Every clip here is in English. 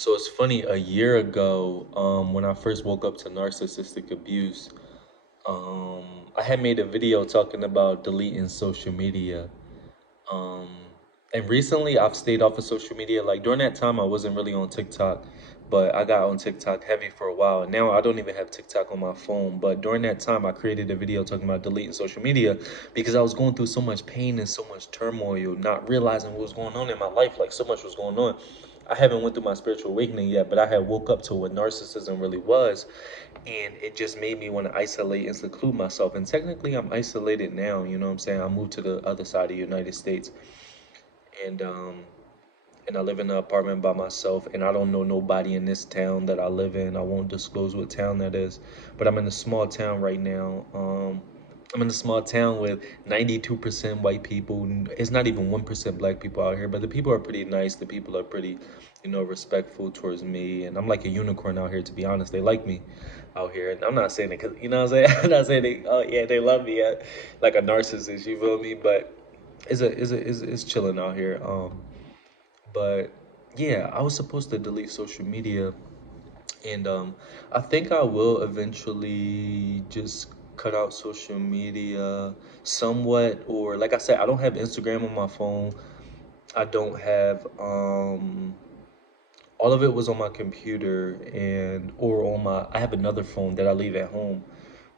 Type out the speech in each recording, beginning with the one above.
So it's funny, a year ago, when I first woke up to narcissistic abuse, um, I had made a video talking about deleting social media. Um, and recently I've stayed off of social media. Like during that time, I wasn't really on TikTok, but I got on TikTok heavy for a while. And now I don't even have TikTok on my phone. But during that time, I created a video talking about deleting social media because I was going through so much pain and so much turmoil, not realizing what was going on in my life. Like so much was going on. I haven't went through my spiritual awakening yet, but I had woke up to what narcissism really was, and it just made me want to isolate and seclude myself. And technically, I'm isolated now. You know what I'm saying? I moved to the other side of the United States, and I live in an apartment by myself, and I don't know nobody in this town that I live in. I won't disclose what town that is, but I'm in a small town right now. I'm in a small town with 92% white people. It's not even 1% black people out here, but the people are pretty nice. The people are pretty, respectful towards me, and I'm like a unicorn out here. To be honest, they like me out here, and I'm not saying it because what I'm saying. I'm not saying they, oh yeah, they love me like a narcissist. You feel me? But it's chilling out here. But yeah, I was supposed to delete social media, and I think I will eventually just cut out social media somewhat. Or like I said, I don't have Instagram on my phone. I don't have all of it was on my computer, and or on my I have another phone that I leave at home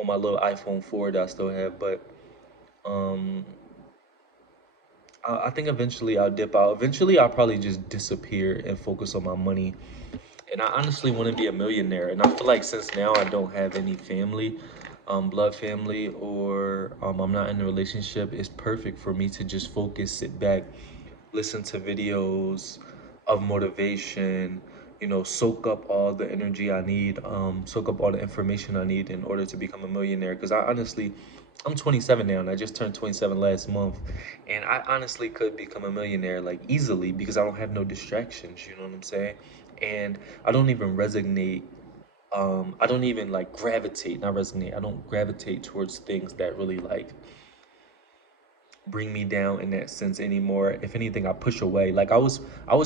on my little iPhone 4 that I still have. But um I think eventually I'll dip out. Eventually I'll probably just disappear and focus on my money. And I honestly want to be a millionaire. And I feel like since now I don't have any family, blood family, or I'm not in a relationship, it's perfect for me to just focus, sit back, listen to videos of motivation, soak up all the energy I need, soak up all the information I need in order to become a millionaire. Because I honestly, I'm 27 now, and I just turned 27 last month, and I honestly could become a millionaire like easily because I don't have no distractions. You know what I'm saying? And I don't even resonate. I don't even like gravitate, not resonate. I don't gravitate towards things that really like bring me down in that sense anymore. If anything, I push away. Like I was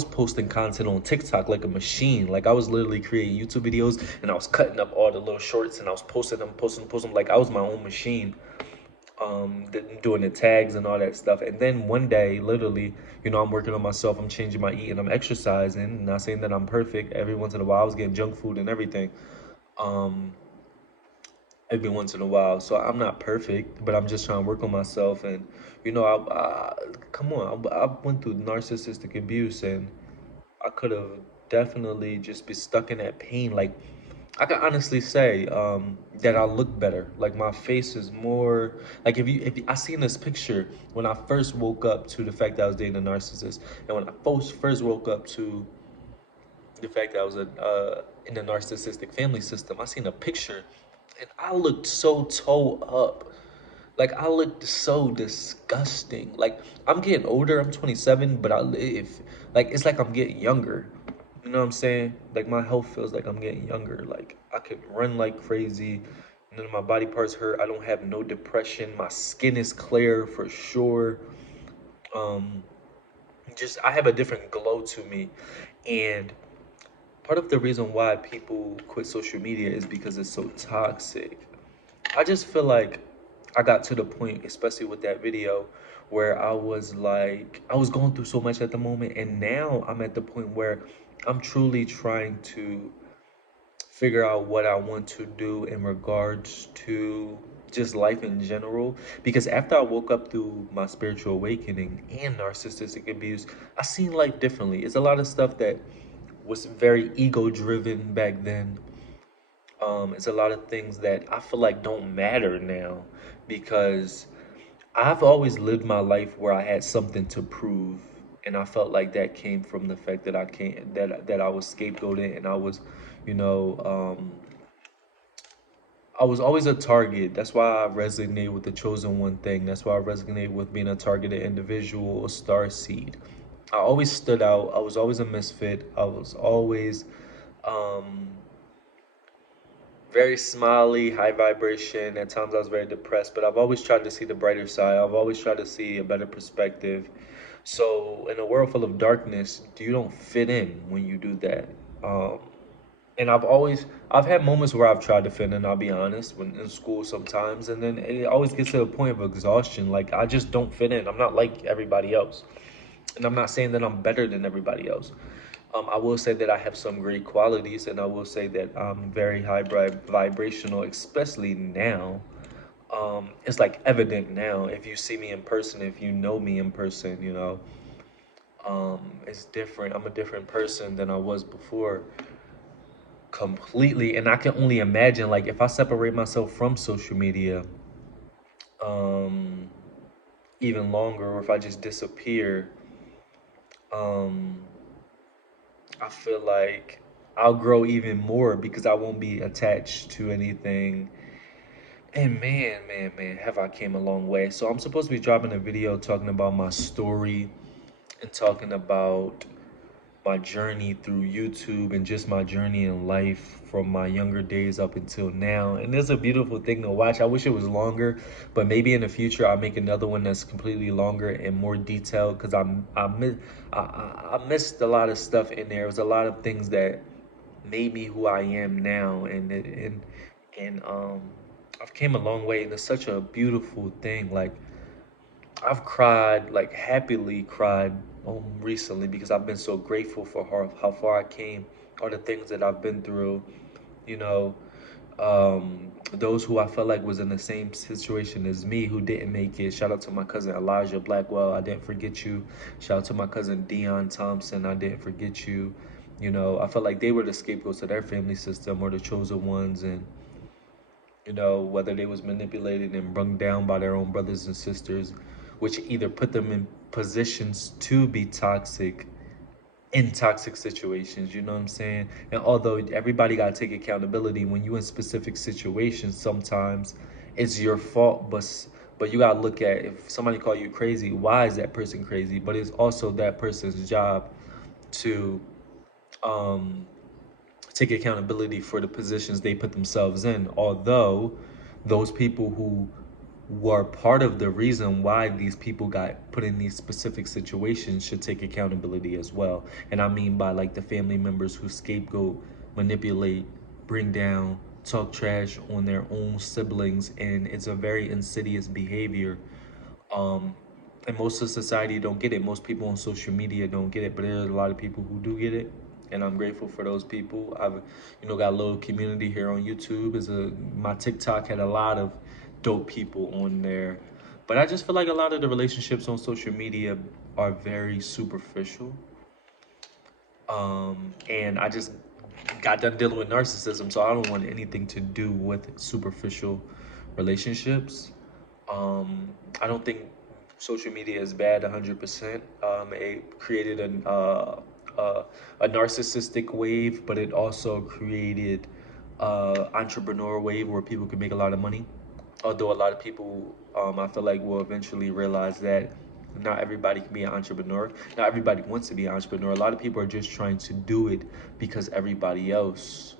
posting content on TikTok like a machine. Like I was literally creating YouTube videos, and I was cutting up all the little shorts, and I was posting them like I was my own machine. Doing the tags and all that stuff. And then one day, literally, I'm working on myself. I'm changing my eating. I'm exercising. Not saying that I'm perfect. Every once in a while, I was getting junk food and everything. Um, every once in a while. So I'm not perfect, but I'm just trying to work on myself. And I come on, I went through narcissistic abuse, and I could have definitely just been stuck in that pain. Like I can honestly say that I look better. Like my face is more like I seen this picture when I first woke up to the fact that I was dating a narcissist, and when I first woke up to the fact that I was in a narcissistic family system. I seen a picture, and I looked so toe up. Like I looked so disgusting. Like I'm getting older. I'm 27, but I live like it's like I'm getting younger. You know what I'm saying? Like my health feels like I'm getting younger. Like I can run like crazy. None of my body parts hurt. I don't have no depression. My skin is clear for sure. Um, just I have a different glow to me, and part of the reason why people quit social media is because it's so toxic. I just feel like I got to the point, especially with that video, where I was like, I was going through so much at the moment, and now I'm at the point where I'm truly trying to figure out what I want to do in regards to just life in general. Because after I woke up through my spiritual awakening and narcissistic abuse, I seen life differently. It's a lot of stuff that was very ego driven back then. It's a lot of things that I feel like don't matter now because I've always lived my life where I had something to prove, and I felt like that came from the fact that I can't that I was scapegoated, and I was, you know, I was always a target. That's why I resonate with the chosen one thing. That's why I resonate with being a targeted individual, a star seed. I always stood out. I was always a misfit. I was always um very smiley, high vibration. At times I was very depressed, but I've always tried to see the brighter side. I've always tried to see a better perspective. So in a world full of darkness, you don't fit in when you do that. Um, and I've had moments where I've tried to fit in, I'll be honest, when in school sometimes, and then it always gets to a point of exhaustion. Like I just don't fit in. I'm not like everybody else. And I'm not saying that I'm better than everybody else. I will say that I have some great qualities, and I will say that I'm very vibrational, especially now. It's like evident now. If you see me in person, if you know me in person, it's different. I'm a different person than I was before, completely. And I can only imagine, like, if I separate myself from social media, um, even longer, or if I just disappear, um, I feel like I'll grow even more because I won't be attached to anything. And man, have I came a long way. So I'm supposed to be dropping a video talking about my story and talking about my journey through YouTube and just my journey in life from my younger days up until now. And it's a beautiful thing to watch. I wish it was longer, but maybe in the future I'll make another one that's completely longer and more detailed because I missed a lot of stuff in there. It was a lot of things that made me who I am now, and I've came a long way, and it's such a beautiful thing. Like I've cried, like happily cried recently because I've been so grateful for how far I came, all the things that I've been through, you know, those who I felt like was in the same situation as me who didn't make it. Shout out to my cousin Elijah Blackwell, I didn't forget you. Shout out to my cousin Dion Thompson, I didn't forget you. I felt like they were the scapegoats of their family system or the chosen ones, and whether they was manipulated and brung down by their own brothers and sisters, which either put them in positions to be toxic in toxic situations, you know what I'm saying? And although everybody got to take accountability when you in specific situations, sometimes it's your fault, but you got to look at, if somebody call you crazy, why is that person crazy? But it's also that person's job to um take accountability for the positions they put themselves in. Although those people who were part of the reason why these people got put in these specific situations should take accountability as well. And I mean by like the family members who scapegoat, manipulate, bring down, talk trash on their own siblings, and it's a very insidious behavior. um, and most of society don't get it. Most people on social media don't get it, but there's a lot of people who do get it, and I'm grateful for those people. I've, got a little community here on YouTube. My TikTok had a lot of dope people on there, but I just feel like a lot of the relationships on social media are very superficial. And I just got done dealing with narcissism, so I don't want anything to do with superficial relationships. Um, I don't think social media is bad 100%. It created a narcissistic wave, but it also created entrepreneur wave where people can make a lot of money. Although a lot of people, I feel like, will eventually realize that not everybody can be an entrepreneur. Not everybody wants to be an entrepreneur. A lot of people are just trying to do it because everybody else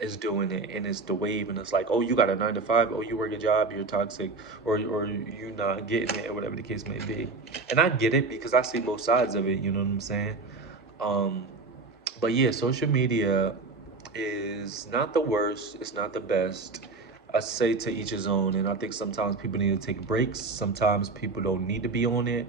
is doing it, and it's the wave, and it's like, oh, you got a 9 to 5, oh, you work a job, you're toxic, or you not getting it, or whatever the case may be. And I get it because I see both sides of it, you know what I'm saying? Um, but yeah, social media is not the worst, it's not the best. I say to each his own, and I think sometimes people need to take breaks. Sometimes people don't need to be on it.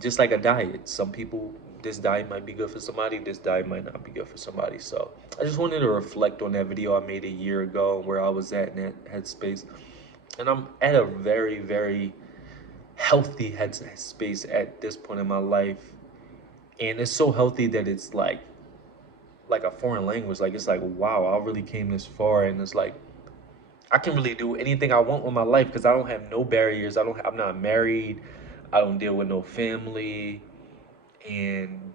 Just like a diet. Some people, this diet might be good for somebody, this diet might not be good for somebody. So I just wanted to reflect on that video I made a year ago, where I was at in that headspace. And I'm at a very, very healthy headspace at this point in my life. And it's so healthy that it's like a foreign language. Like it's like, wow, I really came this far, and it's like I can really do anything I want with my life because I don't have no barriers. I'm not married. I don't deal with no family. And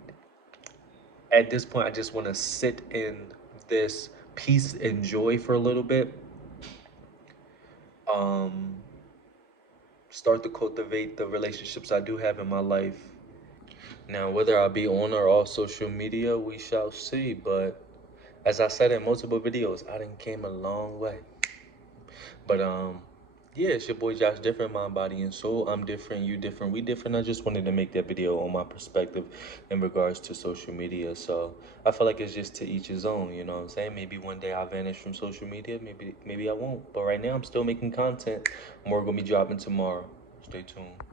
at this point, I just want to sit in this peace and joy for a little bit. Um, Start to cultivate the relationships I do have in my life. Now, whether I be on or off social media, we shall see. But as I said in multiple videos, I done came a long way. But Yeah, it's your boy Josh Different, mind, body, and soul. I'm different, you different, we different. I just wanted to make that video on my perspective in regards to social media. So I feel like it's just to each his own, you know what I'm saying? Maybe one day I'll vanish from social media, maybe I won't. But right now I'm still making content. More gonna be dropping tomorrow. Stay tuned.